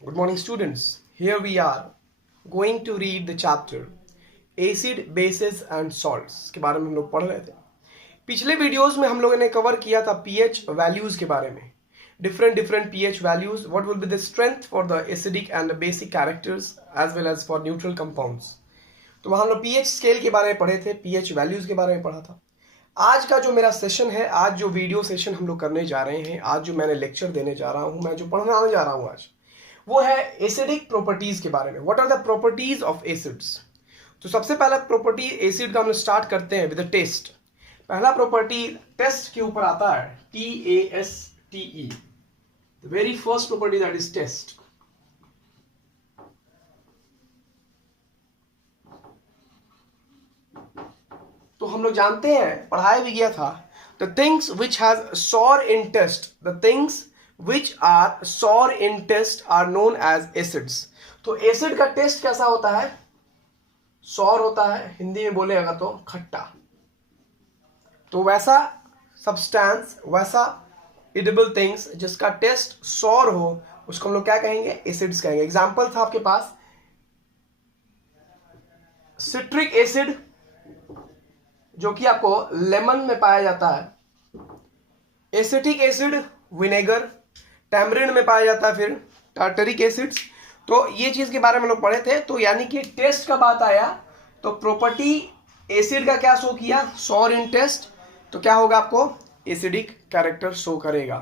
Good morning, students. Here we are going to read the chapter Acid, Bases and Salts के बारे में हम लोग पढ़ रहे थे। पिछले वीडियोस में हम लोगों ने कवर किया था pH वैल्यूज के बारे में। different pH values, what will be the strength for the acidic and the basic characters as well as for neutral compounds। तो वहाँ हम लोग pH स्केल के बारे में पढ़े थे, pH वैल्यूज के बारे में पढ़ा था। आज का जो मेरा सेशन है, आज जो वीडियो सेशन हम लोग करने जा रहे हैं, आज जो मैंने लेक्चर देने जा रहा हूँ, मैं जो पढ़ाने जा रहा हूँ आज, वो है एसिडिक प्रॉपर्टीज के बारे में। What are the properties of acids. तो सबसे पहला प्रॉपर्टी एसिड का हम स्टार्ट करते हैं विद टेस्ट। पहला प्रॉपर्टी टेस्ट के ऊपर आता है, TASTE। The very first property that is taste. तो हम लोग जानते हैं, पढ़ाया भी गया था, the things which has sour in taste, the things which are sour in test are known as acids। तो एसिड का टेस्ट कैसा होता है? सॉर होता है, हिंदी में बोलेगा तो खट्टा। तो वैसा सब्सटेंस, वैसा इडेबल थिंग्स जिसका टेस्ट सॉर हो, उसको हम लोग क्या कहेंगे? एसिड्स कहेंगे। एग्जांपल था आपके पास सिट्रिक एसिड, जो कि आपको लेमन में पाया जाता है। एसिटिक एसिड विनेगर, टैमरिन में पाया जाता है फिर टार्टरिक एसिड्स। तो ये चीज के बारे में लोग पढ़े थे। तो यानी कि टेस्ट का बात आया तो प्रॉपर्टी एसिड का क्या शो किया? Sorry in test. तो क्या होगा? आपको एसिडिक कैरेक्टर शो करेगा।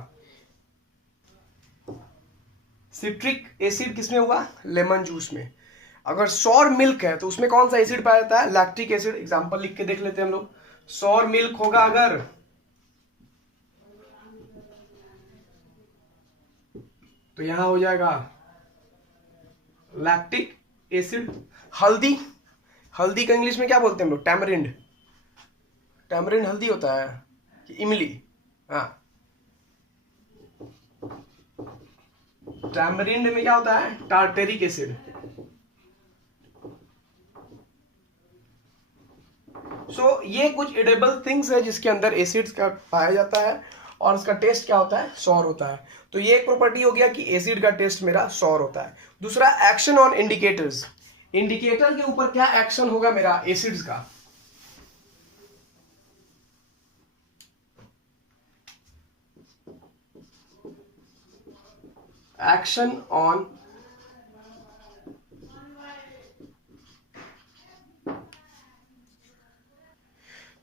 सिट्रिक एसिड किसमें हुआ? लेमन जूस में। अगर सॉर मिल्क है तो उसमें कौन सा एसिड पाया जाता है? Lactic acid. एग्जांपल लिख के देख लेते हैं हम लोग। सॉर मिल्क होगा अगर, तो यहां हो जाएगा लैक्टिक एसिड। हल्दी, हल्दी का इंग्लिश में क्या बोलते हैं हम लोग? टैमरिंड। टैमरिंड हल्दी होता है कि इमली? हाँ, टैमरिंड में क्या होता है? Tartaric acid. सो ये कुछ एडेबल थिंग्स है जिसके अंदर एसिड्स का पाया जाता है और उसका टेस्ट क्या होता है? सॉर होता है। तो ये एक प्रॉपर्टी हो गया कि एसिड का टेस्ट मेरा सॉर होता है। दूसरा, एक्शन ऑन इंडिकेटर्स। इंडिकेटर के ऊपर क्या एक्शन होगा मेरा एसिड्स का? Action on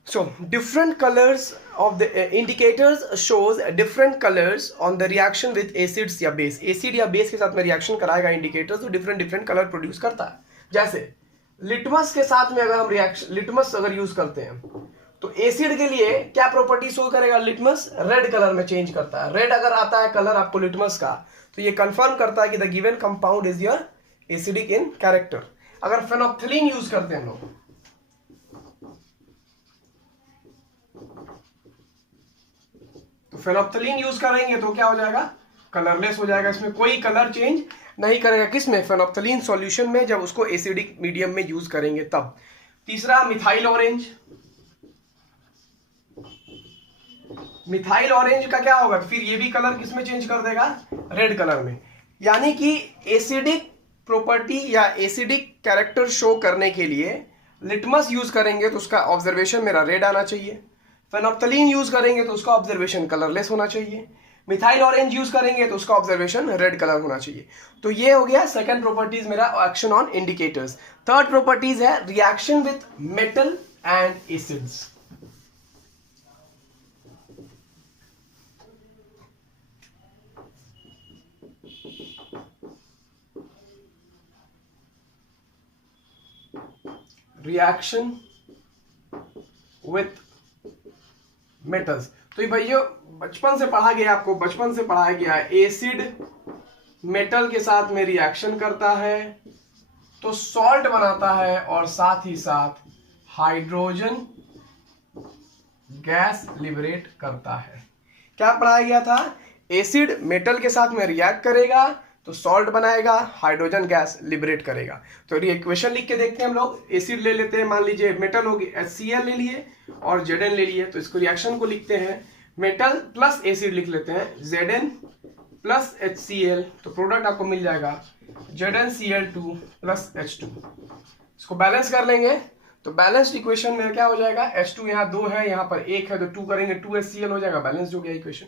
So different colors of the indicators shows different colors on the reaction with acids या base। एसिड या बेस के साथ में रिएक्शन कराएगा इंडिकेटर्स, तो डिफरेंट कलर प्रोड्यूस करता है। जैसे लिटमस के साथ में अगर हम रिएक्शन, लिटमस अगर यूज करते हैं तो एसिड के लिए क्या प्रॉपर्टी शो करेगा? लिटमस रेड कलर में चेंज करता है। रेड अगर आता है कलर आपको लिटमस का, तो ये कंफर्म करता है कि the given compound is your acidic in character. अगर फेनोप्थलीन यूज करते हैं हम लोग, तो फेनोप्थलीन यूज करेंगे तो क्या हो जाएगा? कलरलेस हो जाएगा। इसमें कोई कलर चेंज नहीं करेगा। किसमें? फेनोप्थलीन सॉल्यूशन में, जब उसको एसिडिक मीडियम में यूज करेंगे तब। तीसरा, मिथाइल ऑरेंज। मिथाइल ऑरेंज का क्या होगा? फिर ये भी कलर किसमें चेंज कर देगा? रेड कलर में। यानी कि एसिडिक प्रॉपर्टी या एसिडिक कैरेक्टर शो करने के लिए लिटमस यूज करेंगे तो उसका ऑब्जर्वेशन मेरा रेड आना चाहिए। फेनोप्थलीन यूज करेंगे तो उसका ऑब्जर्वेशन कलरलेस होना चाहिए। मिथाइल ऑरेंज यूज करेंगे तो उसका ऑब्जर्वेशन रेड कलर होना चाहिए। तो ये हो गया सेकंड प्रॉपर्टीज मेरा, action on indicators. Third properties है reaction with metal and acids. Reaction with metals. तो ये भैया बचपन से पढ़ा गया, आपको बचपन से पढ़ाया गया है, एसिड मेटल के साथ में रिएक्शन करता है तो सॉल्ट बनाता है और साथ ही साथ हाइड्रोजन गैस लिबरेट करता है। क्या पढ़ाया गया था? एसिड मेटल के साथ में रिएक्ट करेगा तो सॉल्ट बनाएगा, हाइड्रोजन गैस लिबरेट करेगा। तो इक्वेशन लिख के देखते हैं हम लोग। एसिड ले लेते हैं, मान लीजिए मेटल होगी, HCl ले लिए और Zn ले लिए। तो इसको रिएक्शन को लिखते हैं, मेटल प्लस एसिड लिख लेते हैं, Zn प्लस HCl, तो प्रोडक्ट आपको मिल जाएगा ZnCl2 प्लस H2। इसको बैलेंस कर लेंगे तो बैलेंस्ड इक्वेशन में क्या हो जाएगा, H2 यहाँ 2 है, यहाँ पर 1 है, तो 2 करेंगे 2HCl हो जाएगा, बैलेंस्ड हो गया equation.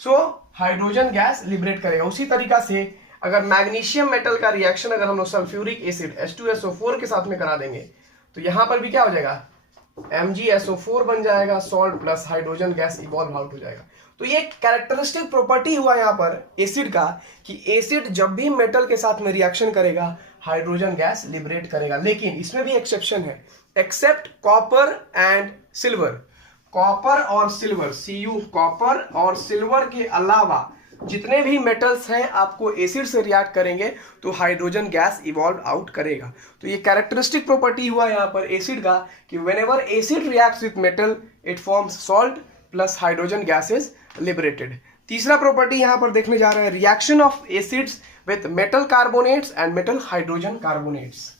So hydrogen gas liberate करेगा। उसी तरीका से अगर मैग्नीशियम मेटल का रिएक्शन अगर हम लोग सल्फ्यूरिक एसिड H2SO4 के साथ में करा देंगे तो यहाँ पर भी क्या हो जाएगा, MgSO4 बन जाएगा, salt plus hydrogen gas evolve out हो जाएगा। तो ये कैरेक्टरिस्टिक प्रॉपर्टी हुआ यहाँ पर एसिड का कि एसिड जब भी मेटल के साथ में रिएक्शन करेगा हाइड्रोजन गैस लिबरेट करेगा। लेकिन इसमें भी एक्सेप्शन है, except copper and silver. Copper और सिल्वर, Cu, कॉपर और सिल्वर के अलावा जितने भी मेटल्स हैं आपको एसिड से रिएक्ट करेंगे तो हाइड्रोजन गैस इवॉल्व आउट करेगा। तो ये कैरेक्टरिस्टिक प्रॉपर्टी हुआ यहाँ पर एसिड का कि whenever acid reacts with metal it forms salt plus hydrogen gas is liberated. तीसरा प्रॉपर्टी यहाँ पर देखने जा रहे हैं, reaction of acids with metal carbonates and metal hydrogen carbonates.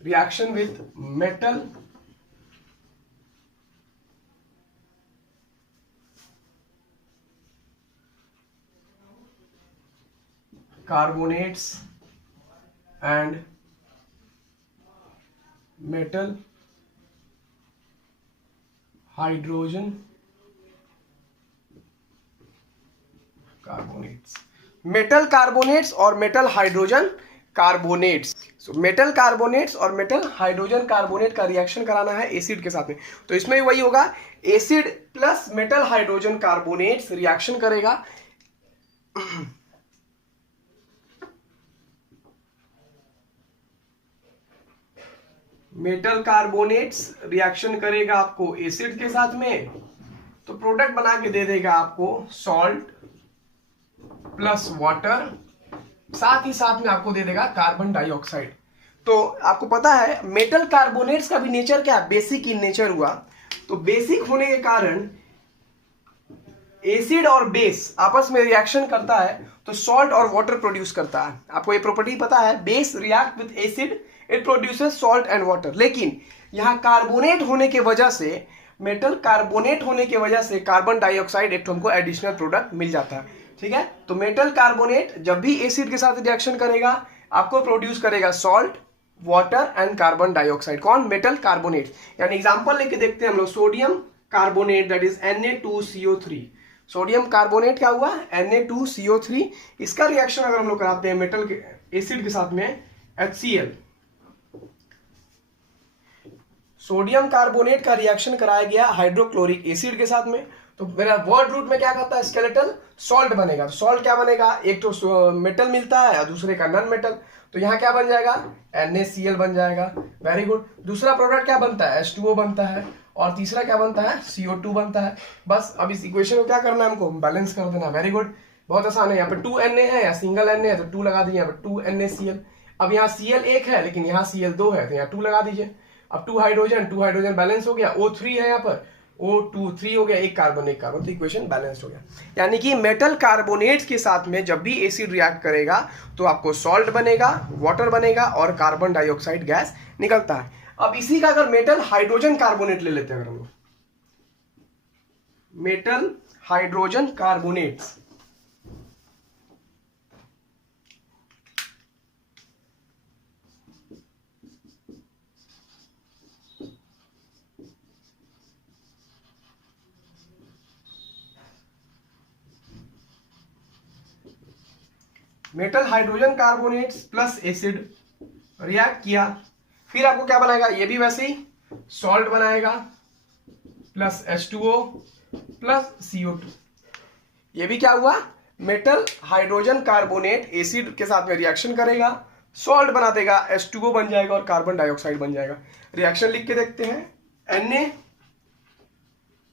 reaction with metal carbonates and metal hydrogen carbonates. Metal carbonates और metal hydrogen carbonates. So metal carbonates और metal hydrogen carbonate का रिएक्शन कराना है एसिड के साथ में, तो इसमें वही होगा, acid plus metal hydrogen carbonates reaction करेगा। मेटल कार्बोनेट्स रिएक्शन करेगा आपको एसिड के साथ में, तो प्रोडक्ट बना के दे देगा आपको सॉल्ट प्लस वाटर, साथ ही साथ में आपको दे देगा कार्बन डाइऑक्साइड। तो आपको पता है मेटल कार्बोनेट्स का भी नेचर क्या है, बेसिक इन नेचर हुआ। तो बेसिक होने के कारण एसिड और बेस आपस में रिएक्शन करता है तो सॉल्ट और वाटर प्रोड्यूस करता है। आपको ये प्रॉपर्टी पता है, base react with acid it produces salt and water. लेकिन यहाँ कार्बोनेट होने के वजह से, मेटल कार्बोनेट होने की वजह से कार्बन डाइऑक्साइड एक हमको एडिशनल प्रोडक्ट मिल जाता है। ठीक है, तो मेटल कार्बोनेट जब भी एसिड के साथ रिएक्शन करेगा आपको प्रोड्यूस करेगा salt, water and carbon dioxide. कौन? Metal carbonate. यानी एग्जांपल लेके देखते हैं हम लोग, sodium carbonate that is Na2CO3। Sodium carbonate क्या हुआ? Na2CO3। इसका रिएक्शन अगर हम लोग कराते हैं मेटल के एसिड के साथ में HCl, सोडियम कार्बोनेट का रिएक्शन कराया गया हाइड्रोक्लोरिक एसिड के साथ में, तो मेरा वर्ड रूट में क्या कहता है, स्केलेटल सॉल्ट बनेगा। तो सॉल्ट क्या बनेगा, एक तो मेटल मिलता है और दूसरे का नॉन मेटल, तो यहाँ क्या बन जाएगा, NaCl बन जाएगा। Very good. दूसरा प्रोडक्ट क्या बनता है, H2O बनता है, और तीसरा क्या बनता है, CO2 बनता है। बस अब इस इक्वेशन को क्या करना है हमको, बैलेंस कर देना। वेरी गुड, बहुत आसान है। यहाँ पे 2Na है या सिंगल Na है तो 2 लगा दीजिए, यहाँ पे 2NaCl। अब यहाँ Cl 1 है लेकिन यहाँ Cl 2 है तो यहाँ 2 लगा दीजिए। अब 2 हाइड्रोजन बैलेंस हो गया, O3 है यहाँ पर, O2 3 हो गया, एक कार्बन, तो इक्वेशन बैलेंस हो गया। यानी कि मेटल कार्बोनेट्स के साथ में जब भी एसिड रिएक्ट करेगा तो आपको सॉल्ट बनेगा, वाटर बनेगा और कार्बन डाइऑक्साइड गैस निकलता है। अब इसी का अगर मेटल हाइड्रोजन कार्बोनेट ले लेते हैं, अगर हम लोग metal hydrogen carbonates, metal hydrogen carbonates plus acid react किया, फिर आपको क्या बनाएगा, ये भी वैसे ही सॉल्ट बनाएगा प्लस H2O प्लस CO2। ये भी क्या हुआ, मेटल हाइड्रोजन कार्बोनेट एसिड के साथ में रिएक्शन करेगा, सॉल्ट बना देगा, H2O बन जाएगा और कार्बन डाइऑक्साइड बन जाएगा। रिएक्शन लिख के देखते हैं,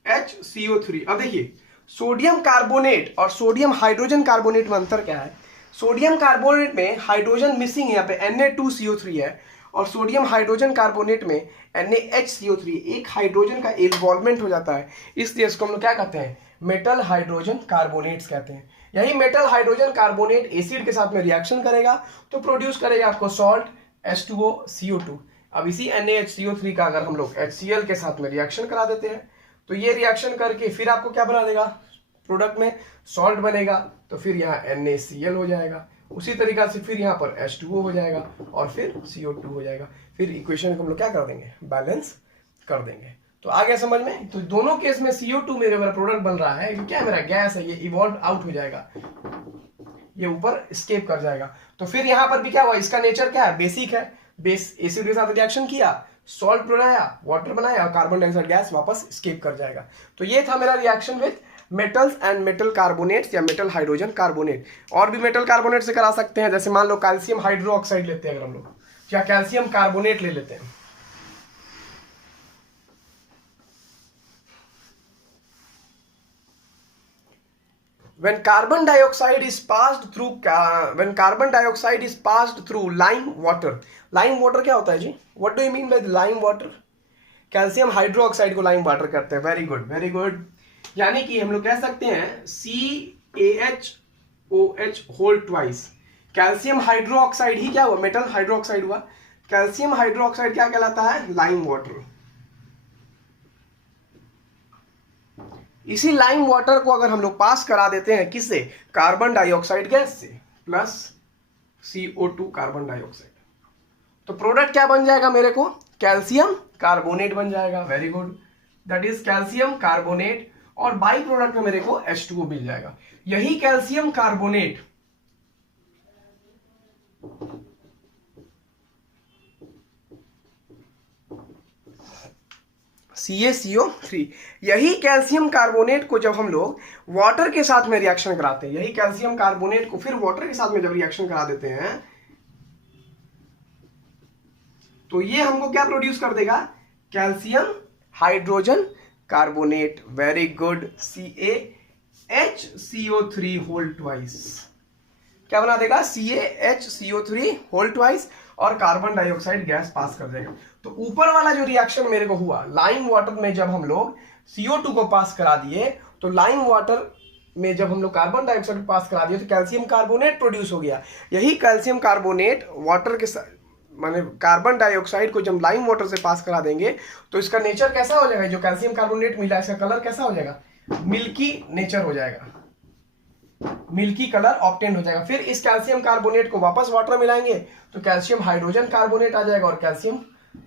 NaHCO3। अब देखिए सोडियम कार्बोनेट और सोडियम हाइड्रोजन कार्बोनेट में अंतर क्या है। सोडियम कार्बोनेट में हाइड्रोजन मिसिंग है, यहाँ पे Na2CO3 है, और सोडियम हाइड्रोजन कार्बोनेट में NaHCO3, एक हाइड्रोजन का इन्वॉल्वमेंट हो जाता है, इसलिए इसको हम लोग क्या कहते हैं, मेटल हाइड्रोजन कार्बोनेट्स कहते हैं। यही मेटल हाइड्रोजन कार्बोनेट एसिड के साथ में रिएक्शन करेगा तो प्रोड्यूस करेगा आपको सॉल्ट H2O CO2। अब इसी NaHCO3 का अगर हम लोग HCl के साथ में रिएक्शन करा देते हैं तो ये रिएक्शन करके फिर आपको क्या बना देगा, प्रोडक्ट में सॉल्ट बनेगा, तो फिर यहाँ NaCl हो जाएगा। उसी तरीका से फिर यहाँ पर H2O हो जाएगा और फिर CO2 हो जाएगा। फिर इक्वेशन को हम लोग क्या कर देंगे, बैलेंस कर देंगे। तो आ गया समझ में। तो दोनों केस में CO2 मेरे मेरा प्रोडक्ट बन रहा है, क्या मेरा गैस है, ये इवॉल्व आउट हो जाएगा, ये ऊपर स्केप कर जाएगा। तो फिर यहाँ पर भी क्या हुआ, इसका नेचर क्या है, बेसिक है। बेस एसिड के साथ रिएक्शन किया, सॉल्ट बनाया, वाटर बनाया और कार्बन डाइऑक्साइड गैस वापस स्केप कर जाएगा। तो ये था मेरा reaction with metals and metal carbonates या मेटल हाइड्रोजन कार्बोनेट। और भी मेटल कार्बोनेट से करा सकते हैं, जैसे मान लो कैल्शियम हाइड्रोक्साइड लेते हैं अगर हम लोग, या कैल्शियम कार्बोनेट ले लेते हैं। When carbon dioxide is passed through lime water, lime water क्या होता है जी, what do you mean by lime water? Calcium hydroxide को लाइम वाटर करते हैं। Very good very good. यानी कि हम लोग कह सकते हैं CaHOH whole twice. Calcium hydroxide ही क्या हुआ, मेटल हाइड्रोक्साइड हुआ। कैल्शियम हाइड्रोक्साइड क्या कहलाता है, लाइम वाटर। इसी लाइम वाटर को अगर हम लोग पास करा देते हैं किससे, कार्बन डाइऑक्साइड गैस से, प्लस CO2 कार्बन डाइऑक्साइड, तो प्रोडक्ट क्या बन जाएगा मेरे को, कैल्शियम कार्बोनेट बन जाएगा। Very good, that is calcium carbonate. और बाई प्रोडक्ट में मेरे को H2O मिल जाएगा। यही कैल्शियम कार्बोनेट CaCO3, यही कैल्शियम कार्बोनेट को जब हम लोग वाटर के साथ में रिएक्शन कराते हैं, यही कैल्शियम कार्बोनेट को फिर वाटर के साथ में जब रिएक्शन करा देते हैं तो ये हमको क्या प्रोड्यूस कर देगा, calcium hydrogen carbonate. Very good, CaHCO3 whole twice क्या बना देगा, CaHCO3 होल ट्वाइस और कार्बन डाइऑक्साइड गैस पास कर देगा। तो ऊपर वाला जो रिएक्शन मेरे को हुआ लाइम वाटर में, जब हम लोग CO2 को पास करा दिए, तो लाइम वाटर में जब हम लोग कार्बन डाइऑक्साइड पास करा दिए तो कैल्शियम कार्बोनेट प्रोड्यूस हो गया। यही कैल्शियम कार्बोनेट वाटर के साथ, माने कार्बन डाइऑक्साइड को जब लाइम वाटर से पास करा देंगे तो इसका नेचर कैसा हो जाएगा, जो कैल्शियम कार्बोनेट मिला इसका कलर कैसा हो जाएगा, मिल्की नेचर हो जाएगा, मिल्की कलर ऑब्टेन हो जाएगा। फिर इस कैल्शियम कार्बोनेट को वापस वाटर मिलाएंगे तो कैल्शियम हाइड्रोजन कार्बोनेट आ जाएगा और कैल्शियम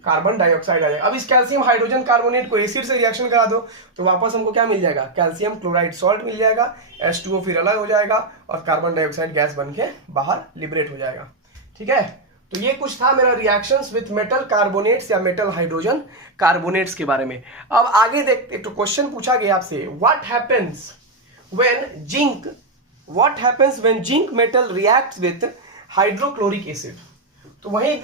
कार्बन डाइऑक्साइड आ जाएगा। अब इस कैल्शियम हाइड्रोजन कार्बोनेट को एसिड से रिएक्शन करा दो तो वापस हमको क्या मिल जाएगा, कैल्शियम क्लोराइड सॉल्ट मिल जाएगा, H2O फिर अलग हो जाएगा और कार्बन डाइऑक्साइड गैस बन के बाहर लिबरेट हो जाएगा। ठीक है, तो ये कुछ था मेरा रिएक्शंस विथ मेटल कार्बोनेट्स या मेटल हाइड्रोजन कार्बोनेट्स के बारे में। अब आगे देखते, तो क्वेश्चन पूछा गया आपसे, what happens when zinc metal reacts with hydrochloric acid. तो वही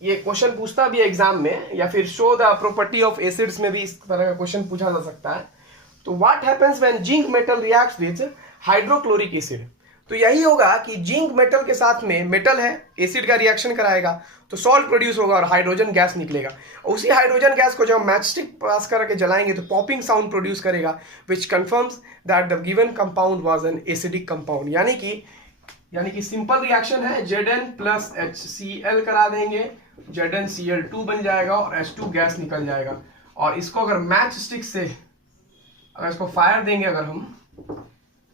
ये क्वेश्चन पूछता भी एग्जाम में, या फिर show the property of acids में भी इस तरह का क्वेश्चन पूछा जा सकता है। तो what happens when zinc metal reacts with hydrochloric acid, तो यही होगा कि जिंक मेटल के साथ में, मेटल है, एसिड का रिएक्शन कराएगा तो सॉल्ट प्रोड्यूस होगा और हाइड्रोजन गैस निकलेगा। उसी हाइड्रोजन गैस को जब मैच स्टिक पास करके जलाएंगे तो पॉपिंग साउंड प्रोड्यूस करेगा, which confirms that the given compound was an acidic compound. यानी कि सिंपल रिएक्शन है, Zn प्लस HCl करा देंगे, ZnCl2 बन जाएगा और H2 गैस निकल जाएगा। और इसको अगर मैच स्टिक से अगर इसको फायर देंगे अगर हम,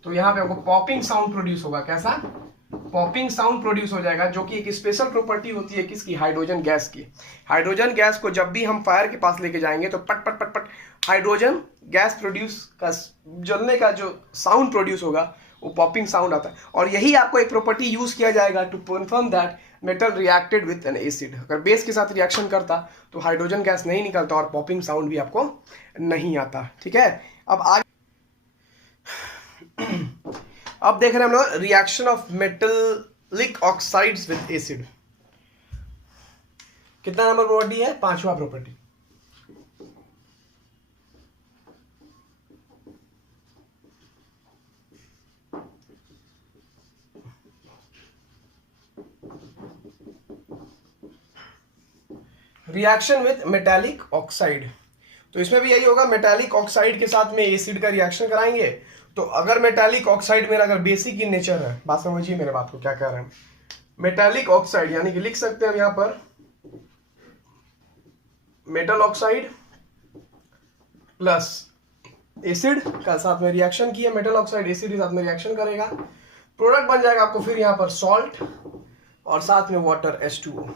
तो यहाँ पे आपको पॉपिंग साउंड प्रोड्यूस होगा। कैसा, पॉपिंग साउंड प्रोड्यूस हो जाएगा, जो कि एक स्पेशल प्रॉपर्टी होती है किसकी, हाइड्रोजन गैस की। हाइड्रोजन गैस को जब भी हम फायर के पास लेके जाएंगे तो पट पट पट पट हाइड्रोजन गैस प्रोड्यूस का, जलने का जो साउंड प्रोड्यूस होगा वो पॉपिंग साउंड आता है। और यही आपको एक प्रॉपर्टी यूज किया जाएगा to confirm that metal reacted with an acid. अगर बेस के साथ रिएक्शन करता तो हाइड्रोजन गैस नहीं निकलता और पॉपिंग साउंड भी आपको नहीं आता। ठीक है, अब देख रहे हैं हम लोग reaction of metallic oxides with acid. कितना नंबर प्रॉपर्टी है, 5वां property. Reaction with metallic oxide, तो इसमें भी यही होगा, मेटालिक ऑक्साइड के साथ में एसिड का रिएक्शन कराएंगे तो अगर मेटालिक ऑक्साइड मेरा अगर बेसिक इन नेचर है, बात समझिए मेरे बात को क्या कह रहे हैं, मेटालिक ऑक्साइड यानी कि लिख सकते हैं हम यहां पर मेटल ऑक्साइड प्लस एसिड का साथ में रिएक्शन किया, मेटल ऑक्साइड एसिड के साथ में रिएक्शन करेगा, प्रोडक्ट बन जाएगा आपको फिर यहां पर सॉल्ट और साथ में वाटर H2O।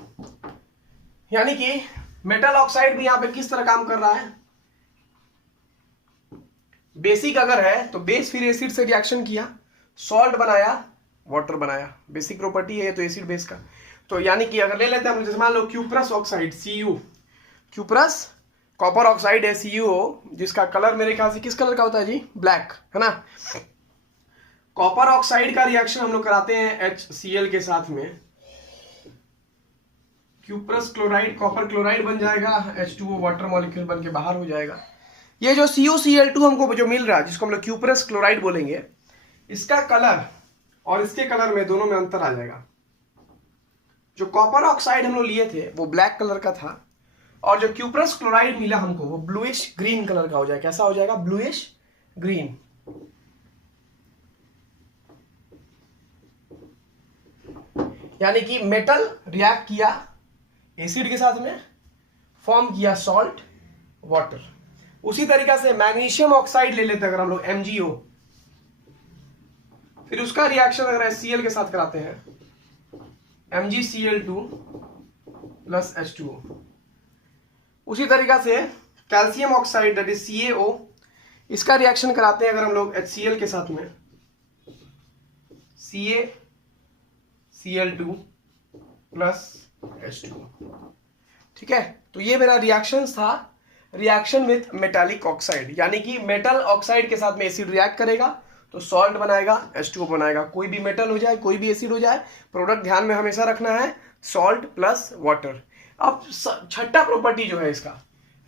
यानी कि मेटल ऑक्साइड भी यहां पे किस तरह काम कर रहा है, बेसिक अगर है तो बेस फिर एसिड से रिएक्शन किया, सॉल्ट बनाया, वाटर बनाया, बेसिक प्रॉपर्टी है तो एसिड बेस का। तो यानी कि अगर ले लेते हैं हम, जैसे मान लो cuprous oxide Cu, cuprous copper oxide है CuO, जिसका कलर मेरे ख्याल से किस कलर का होता है जी, ब्लैक, है ना। कॉपर ऑक्साइड का रिएक्शन हम लोग कराते हैं HCl के साथ में, क्यूप्रस क्लोराइड कॉपर क्लोराइड बन जाएगा, H2O वाटर मॉलिक्यूल बन के बाहर हो जाएगा। ये जो CuCl2 हमको जो मिल रहा है, जिसको हम लोग क्यूप्रस क्लोराइड बोलेंगे, इसका कलर और इसके कलर में दोनों में अंतर आ जाएगा। जो कॉपर ऑक्साइड हम लोग लिए थे वो ब्लैक कलर का था, और जो क्यूप्रस क्लोराइड मिला हमको वो ब्लूइश ग्रीन कलर का हो जाएगा। कैसा हो जाएगा, ब्लूइश ग्रीन। यानी कि मेटल रिएक्ट किया एसिड के साथ में, फॉर्म किया सॉल्ट वाटर। उसी तरीका से मैग्नीशियम ऑक्साइड ले लेते हैं अगर हम लोग MgO, फिर उसका रिएक्शन अगर HCl के साथ कराते हैं MgCl2 प्लस H2O। उसी तरीका से calcium oxide that is CaO, इसका रिएक्शन कराते हैं अगर हम लोग HCl के साथ में CaCl2 प्लस H2O। ठीक है, तो ये मेरा रिएक्शन था, रिएक्शन विथ मेटालिक ऑक्साइड, यानी कि मेटल ऑक्साइड के साथ में एसिड रिएक्ट करेगा तो सॉल्ट बनाएगा, H2O बनाएगा। कोई भी मेटल हो जाए, कोई भी एसिड हो जाए, प्रोडक्ट ध्यान में हमेशा रखना है सॉल्ट प्लस वाटर। अब छठा प्रॉपर्टी जो है इसका,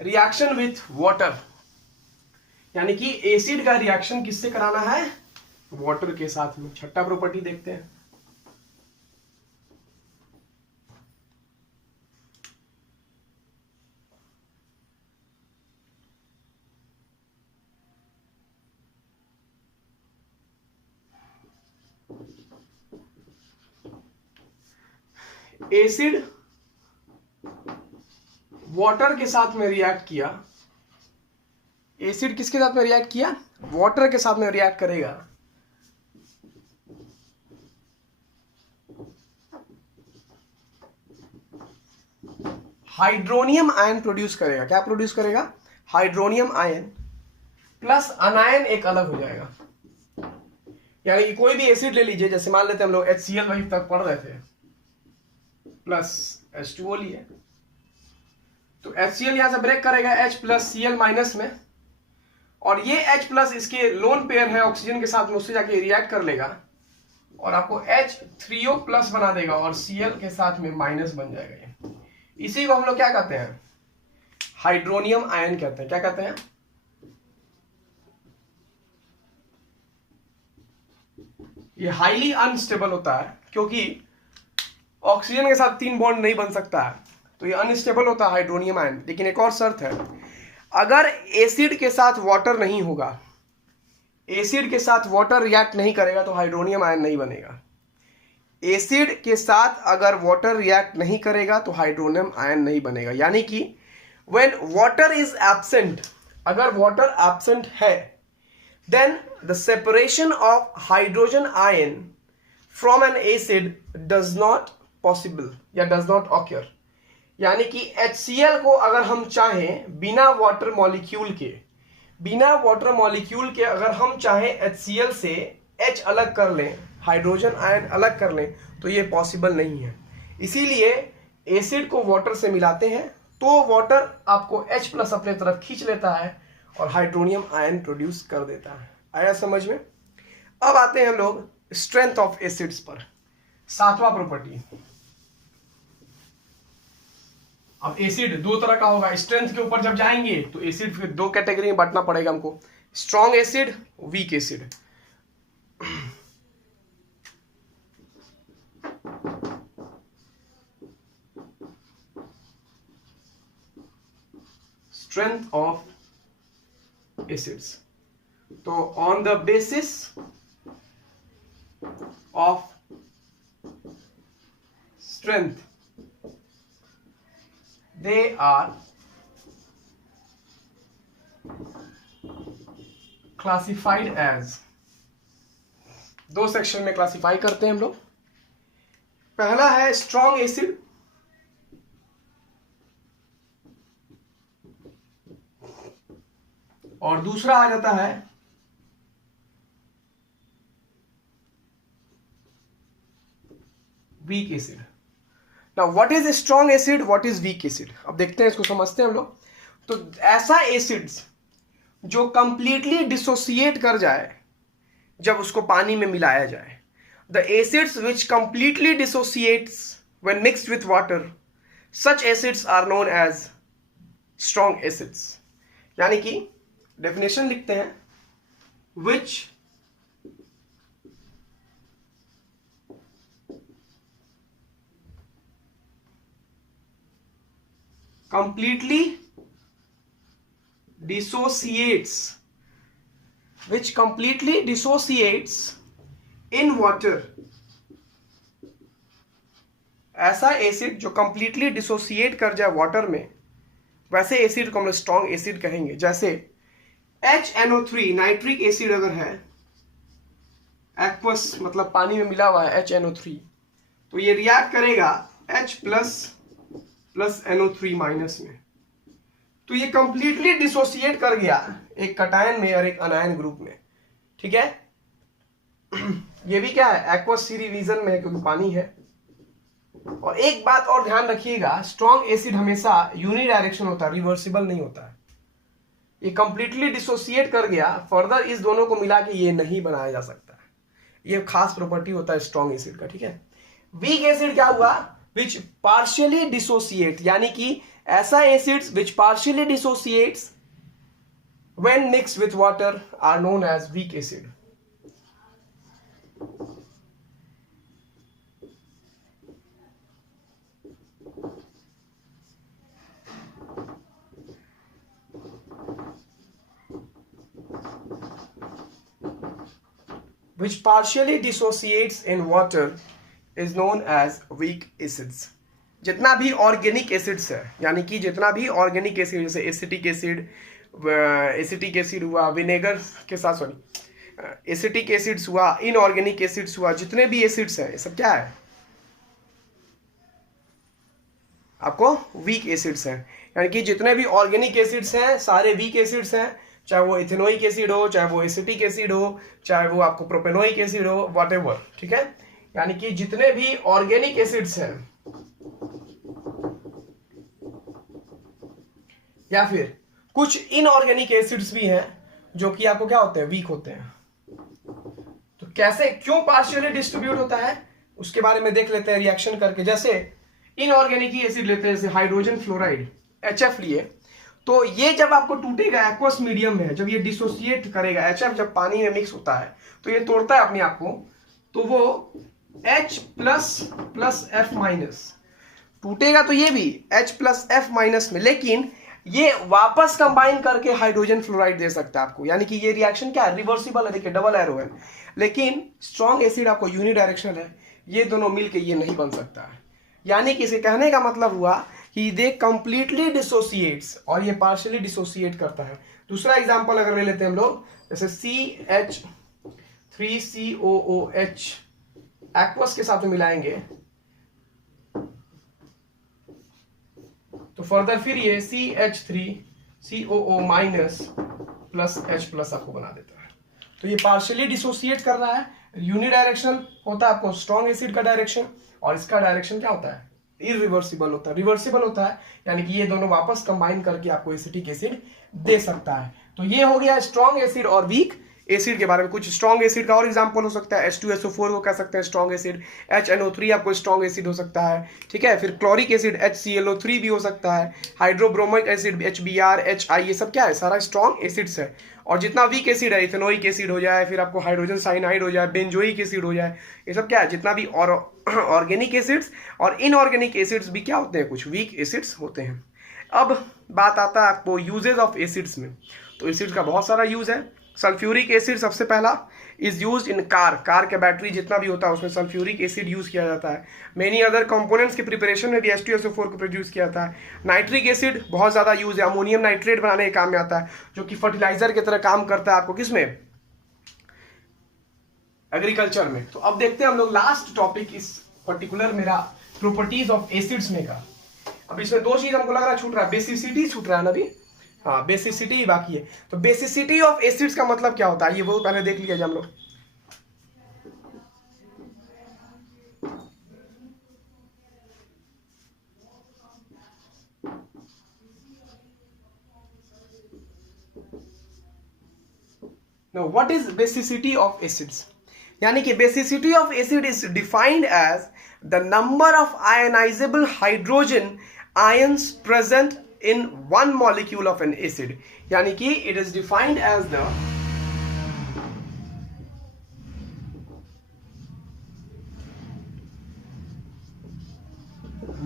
रिएक्शन विथ वाटर, यानी कि एसिड का रिएक्शन किससे कराना है, वाटर के साथ में। छठा प्रॉपर्टी देखते हैं। एसिड वाटर के साथ में रिएक्ट किया, एसिड किसके साथ में रिएक्ट किया, वाटर के साथ में रिएक्ट करेगा, हाइड्रोनियम आयन प्रोड्यूस करेगा। क्या प्रोड्यूस करेगा, हाइड्रोनियम आयन, प्लस अनायन एक अलग हो जाएगा। यानी कि कोई भी एसिड ले लीजिए, जैसे मान लेते हैं हम लोग HCl वही तक पढ़ रहे थे, प्लस H2O लिए, तो HCl यहां से ब्रेक करेगा H प्लस Cl माइनस में, और ये H प्लस इसके लोन पेयर है ऑक्सीजन के साथ में, उससे जाके रिएक्ट कर लेगा और आपको H3O प्लस बना देगा और Cl के साथ में माइनस बन जाएगा। ये इसी को हम लोग क्या कहते हैं, हाइड्रोनियम आयन कहते हैं। क्या कहते हैं, ये हाईली अनस्टेबल होता है क्योंकि ऑक्सीजन के साथ 3 बॉन्ड नहीं बन सकता है, तो ये अनस्टेबल होता है हाइड्रोनियम आयन। लेकिन एक और शर्त है, अगर एसिड के साथ वाटर नहीं होगा, एसिड के साथ वाटर रिएक्ट नहीं करेगा तो हाइड्रोनियम आयन नहीं बनेगा। एसिड के साथ अगर वाटर रिएक्ट नहीं करेगा तो हाइड्रोनियम आयन नहीं बनेगा। यानी कि व्हेन वाटर इज एब्सेंट, अगर वाटर एब्सेंट है, then the separation of hydrogen ion from an acid does not possible या डज नॉट ऑक्यर। यानी कि HCl को अगर हम चाहें बिना वाटर मॉलिक्यूल के, अगर हम चाहें HCl से H अलग कर लें, हाइड्रोजन आयन अलग कर लें, तो ये पॉसिबल नहीं है। इसीलिए एसिड को वाटर से मिलाते हैं तो वाटर आपको H प्लस अपने तरफ खींच लेता है और हाइड्रोनियम आयन प्रोड्यूस कर देता है। आया समझ में। अब आते हैं हम लोग स्ट्रेंथ ऑफ एसिड्स पर, 7वां प्रॉपर्टी। अब एसिड 2 तरह का होगा, स्ट्रेंथ के ऊपर जब जाएंगे तो एसिड फिर 2 कैटेगरी में बांटना पड़ेगा हमको, strong acid, weak acid. Strength of acids, तो on the basis of strength they are classified as, दो सेक्शन में क्लासिफाई करते हैं हम लोग। पहला है स्ट्रॉन्ग एसिड, और दूसरा आ जाता है weak acid. Now what is strong acid, what is weak acid, अब देखते हैं, इसको समझते हैं हम लोग। तो ऐसा एसिड्स जो कंप्लीटली डिसोसिएट कर जाए जब उसको पानी में मिलाया जाए, the acids which completely dissociates when mixed with water, such acids are known as strong acids. यानी कि डेफिनेशन लिखते हैं, which completely dissociates in water, ऐसा एसिड जो कंप्लीटली डिसोसिएट कर जाए वाटर में, वैसे एसिड को हम स्ट्रॉन्ग एसिड कहेंगे। जैसे HNO3 नाइट्रिक एसिड अगर है, एक्वस मतलब पानी में मिला हुआ है HNO3, तो ये रिएक्ट करेगा H प्लस NO3 माइनस में, तो ये कंप्लीटली डिसोसिएट कर गया एक कटायन में और एक अनायन ग्रुप में। ठीक है, ये भी क्या है, एक्वस सी रीजन में है क्योंकि पानी है। और एक बात और ध्यान रखिएगा, स्ट्रॉन्ग एसिड हमेशा यूनिडायरेक्शन होता है, रिवर्सिबल नहीं होता है। ये कंप्लीटली डिसोसिएट कर गया, फर्दर इस दोनों को मिला के ये नहीं बनाया जा सकता है। ये खास प्रॉपर्टी होता है स्ट्रॉन्ग एसिड का। ठीक है, वीक एसिड क्या हुआ, विच पार्शियली डिसोसिएट, यानी कि ऐसा acids which partially dissociates when mixed with water are known as weak acid. which partially dissociates in water is known as weak acids। जितना भी ऑर्गेनिक एसिड्स है, यानी कि जितना भी ऑर्गेनिक एसिड, जैसे एसिटिक एसिड हुआ, विनेगर के साथ सॉरी एसिटिक एसिड्स हुआ, इनऑर्गेनिक एसिड्स हुआ, जितने भी एसिड्स हैं ये सब क्या है, आपको वीक एसिड्स हैं। यानी कि जितने भी ऑर्गेनिक एसिड्स हैं सारे वीक एसिड्स हैं, चाहे वो इथेनोइक एसिड हो, चाहे वो एसिटिक एसिड हो, चाहे वो आपको प्रोपेनोइक एसिड हो, व्हाटएवर। ठीक है, यानी कि जितने भी ऑर्गेनिक एसिड्स हैं या फिर कुछ इनऑर्गेनिक एसिड्स भी हैं जो कि आपको क्या होते हैं, वीक होते हैं। तो कैसे, क्यों पार्शियली डिस्ट्रीब्यूट होता है उसके बारे में देख लेते हैं रिएक्शन करके। जैसे इनऑर्गेनिक एसिड लेते हैं, जैसे हाइड्रोजन फ्लोराइड HF लिए, तो ये जब आपको टूटेगा एक्वस मीडियम में, जब ये डिसोसिएट करेगा, HF जब पानी में मिक्स होता है तो ये तोड़ता है अपने आप को, तो वो H प्लस F माइनस टूटेगा, तो ये भी H प्लस F माइनस में, लेकिन ये वापस कंबाइन करके हाइड्रोजन फ्लोराइड दे सकता है आपको। यानी कि ये रिएक्शन क्या है, रिवर्सिबल है, देखिए डबल एरो है। लेकिन स्ट्रॉन्ग एसिड आपको यूनिडायरेक्शनल है, ये दोनों मिलके ये नहीं बन सकता है। यानी कि इसे कहने का मतलब हुआ कि दे कंप्लीटली डिसोसिएट्स, और ये पार्शियली डिसोसिएट करता है। दूसरा एग्जांपल अगर ले लेते हैं हम लोग, जैसे CH3COOH एक्वस के साथ में मिलाएंगे तो फर्दर फिर ये CH3COO minus plus H plus आपको बना देता है। तो ये पार्शियली डिसोसिएट कर रहा है, यूनिडायरेक्शनल होता है आपको स्ट्रॉन्ग एसिड का डायरेक्शन, और इसका डायरेक्शन क्या होता है, इरिवर्सिबल होता है, रिवर्सिबल होता है। यानी कि ये दोनों वापस कंबाइन करके आपको एसिटिक एसिड दे सकता है। तो ये हो गया स्ट्रॉन्ग एसिड और वीक एसिड के बारे में। कुछ स्ट्रॉन्ग एसिड का और एग्जांपल हो सकता है, H2SO4 को कह सकते हैं स्ट्रॉन्ग एसिड, HNO3 आपको स्ट्रॉन्ग एसिड हो सकता है। ठीक है, फिर क्लोरिक एसिड HClO3 भी हो सकता है, हाइड्रोब्रोमिक एसिड HBr, HI, ये सब क्या है, सारा स्ट्रॉन्ग एसिड्स है। और जितना वीक एसिड है, इथेनोइक एसिड हो जाए, फिर आपको हाइड्रोजन साइनाइड हो जाए, बेंजोइक एसिड हो जाए, ये सब क्या है, जितना भी ऑर्गेनिक एसिड्स और इनऑर्गेनिक एसिड्स भी क्या होते हैं, कुछ वीक एसिड्स होते हैं। अब बात आता है आपको यूजेज ऑफ एसिड्स में। तो एसिड का बहुत सारा यूज है। सल्फ्यूरिक एसिड सबसे पहला इज यूज्ड इन कार के बैटरी जितना भी होता है उसमें सल्फ्यूरिक एसिड यूज किया जाता है। मेनी अदर कंपोनेंट्स के प्रिपरेशन में भी H2SO4 को प्रोड्यूस किया जाता है। नाइट्रिक एसिड बहुत ज़्यादा यूज है, अमोनियम नाइट्रेट बनाने के काम में आता है, जो कि फर्टिलाइजर की तरह काम करता है आपको किसमें, एग्रीकल्चर में। तो अब देखते हैं हम लोग लास्ट टॉपिक इस पर्टिकुलर मेरा प्रॉपर्टीज ऑफ एसिड्स में का। अब इसमें दो चीज हमको लग रहा है छूट रहा है, बेसिसिटी छूट रहा है ना अभी, हाँ बेसिसिटी ही बाकी है। तो बेसिसिटी ऑफ एसिड्स का मतलब क्या होता है ये वो पहले देख लिया हम लोग। Now what is basicity of acids? यानी कि basicity of acid is defined as the number of ionizable hydrogen ions present in one molecule of an acid. यानी कि it is defined as the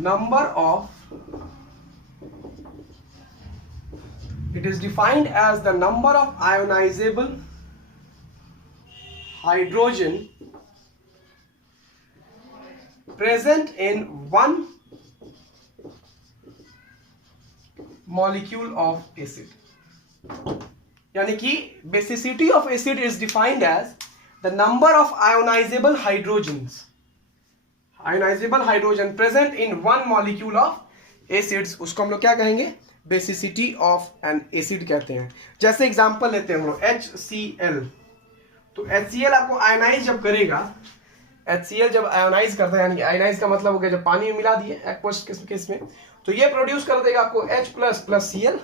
number of ionizable hydrogen present in one molecule of acid. यानी कि basicity of acid is defined as the number of ionizable hydrogen present in one molecule of acids, उसको हम लोग क्या कहेंगे, basicity of N acid कहते हैं। जैसे एग्जांपल लेते हैं हम लोग HCl। तो HCl आपको आयनाइज जब करेगा, HCl जब आयोनाइज करता है, यानी कि आयोनाइज का मतलब हो गया जब पानी में मिला दिए एक्वस केस में, तो ये प्रोड्यूस कर देगा आपको H प्लस Cl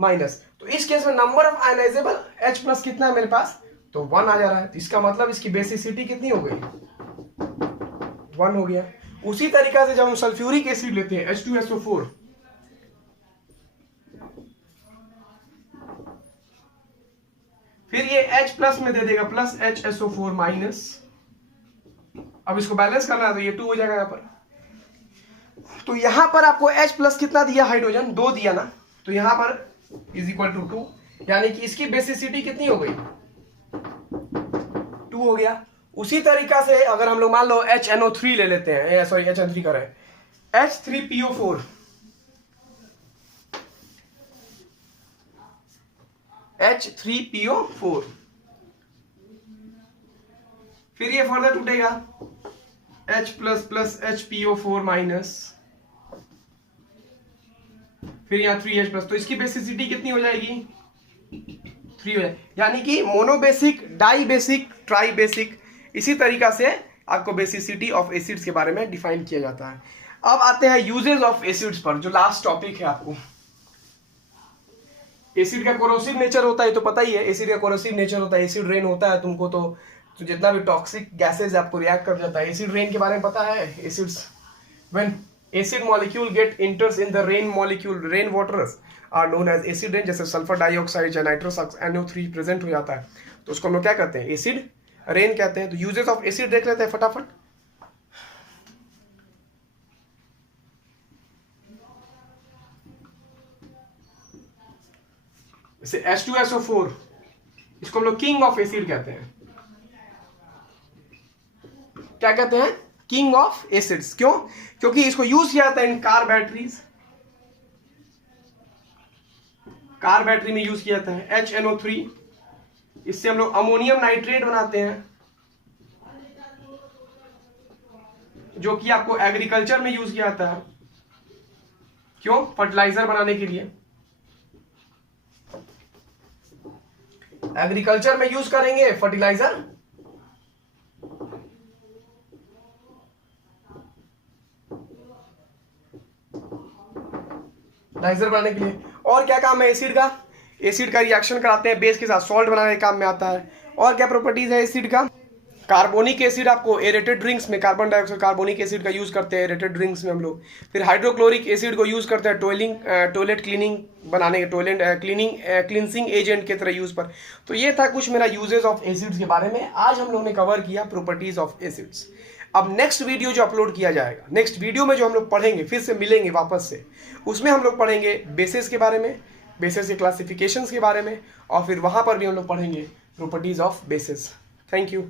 माइनस। तो इस केस में number of ionisable H plus कितना है मेरे पास, तो 1 आ जा रहा है। तो इसका मतलब इसकी बेसिसिटी कितनी हो गई, 1 हो गया। उसी तरीका से जब हम सल्फ्यूरिक एसिड लेते हैं H2SO4, फिर ये H प्लस में दे देगा प्लस HSO4 माइनस। अब इसको बैलेंस करना है तो ये 2 हो जाएगा यहाँ पर। तो यहां पर आपको H प्लस कितना दिया, हाइड्रोजन 2 दिया ना, तो यहां पर इज इक्वल टू 2, यानी कि इसकी बेसिसिटी कितनी हो गई, 2 हो गया। उसी तरीका से अगर हम लोग मान लो HNO3 ले लेते हैं, सॉरी HN3 कर रहे हैं, H3PO4, H3PO4, फिर ये फर्दर टूटेगा H plus plus HPO4 minus, फिर यहाँ 3H प्लस। तो इसकी बेसिसिटी कितनी हो जाएगी, 3 हो जाएगी। यानी कि monobasic, dibasic, tribasic, इसी तरीका से आपको बेसिसिटी ऑफ एसिड्स के बारे में डिफाइन किया जाता है। अब आते हैं यूजेस ऑफ एसिड्स पर, जो लास्ट टॉपिक है। आपको एसिड का कोरोसिव नेचर होता है तो पता ही है, एसिड का कोरोसिव नेचर होता है, एसिड रेन होता है तुमको, तो जितना भी टॉक्सिक गैसेज आपको रिएक्ट कर जाता है। एसिड रेन के बारे में पता है, acids when acid molecule get enters in the rain molecule, rain waters are known as acid rain. जैसे सल्फर डाइऑक्साइड या नाइट्रस NO3 प्रेजेंट हो जाता है तो उसको हम लोग क्या कहते हैं, एसिड रेन कहते हैं। तो यूजेस ऑफ एसिड देख लेते हैं फटाफट। जैसे H2SO4, इसको हम लोग किंग ऑफ एसिड कहते हैं। क्या कहते हैं, किंग ऑफ एसिड्स। क्यों, क्योंकि इसको यूज किया जाता है इन कार बैटरीज, कार बैटरी में यूज किया जाता है। HNO3, इससे हम लोग अमोनियम नाइट्रेट बनाते हैं, जो कि आपको एग्रीकल्चर में यूज किया जाता है। क्यों, फर्टिलाइजर बनाने के लिए एग्रीकल्चर में यूज करेंगे फर्टिलाइजर। बनाने के लिए। और क्या काम है एसिड का, एसिड का रिएक्शन कराते हैं बेस के साथ, सॉल्ट बनाने के काम में आता है। और क्या प्रॉपर्टीज है एसिड का, कार्बोनिक एसिड आपको एरेटेड ड्रिंक्स में, कार्बन डाइऑक्साइड कार्बोनिक एसिड का यूज करते हैं एरेटेड ड्रिंक्स में हम लोग। फिर हाइड्रोक्लोरिक एसिड को यूज करते हैं टॉयलेट क्लीनिंग बनाने के, टॉयलेट क्लींसिंग एजेंट के तरह यूज पर। तो ये था कुछ मेरा यूजेस ऑफ एसिड्स के बारे में। आज हम लोग ने कवर किया प्रॉपर्टीज ऑफ एसिड्स। अब नेक्स्ट वीडियो जो अपलोड किया जाएगा, नेक्स्ट वीडियो में जो हम लोग पढ़ेंगे, फिर से मिलेंगे वापस से, उसमें हम लोग पढ़ेंगे बेसिस के बारे में, बेसिस के क्लासिफिकेशंस के बारे में, और फिर वहाँ पर भी हम लोग पढ़ेंगे properties of basis. Thank you.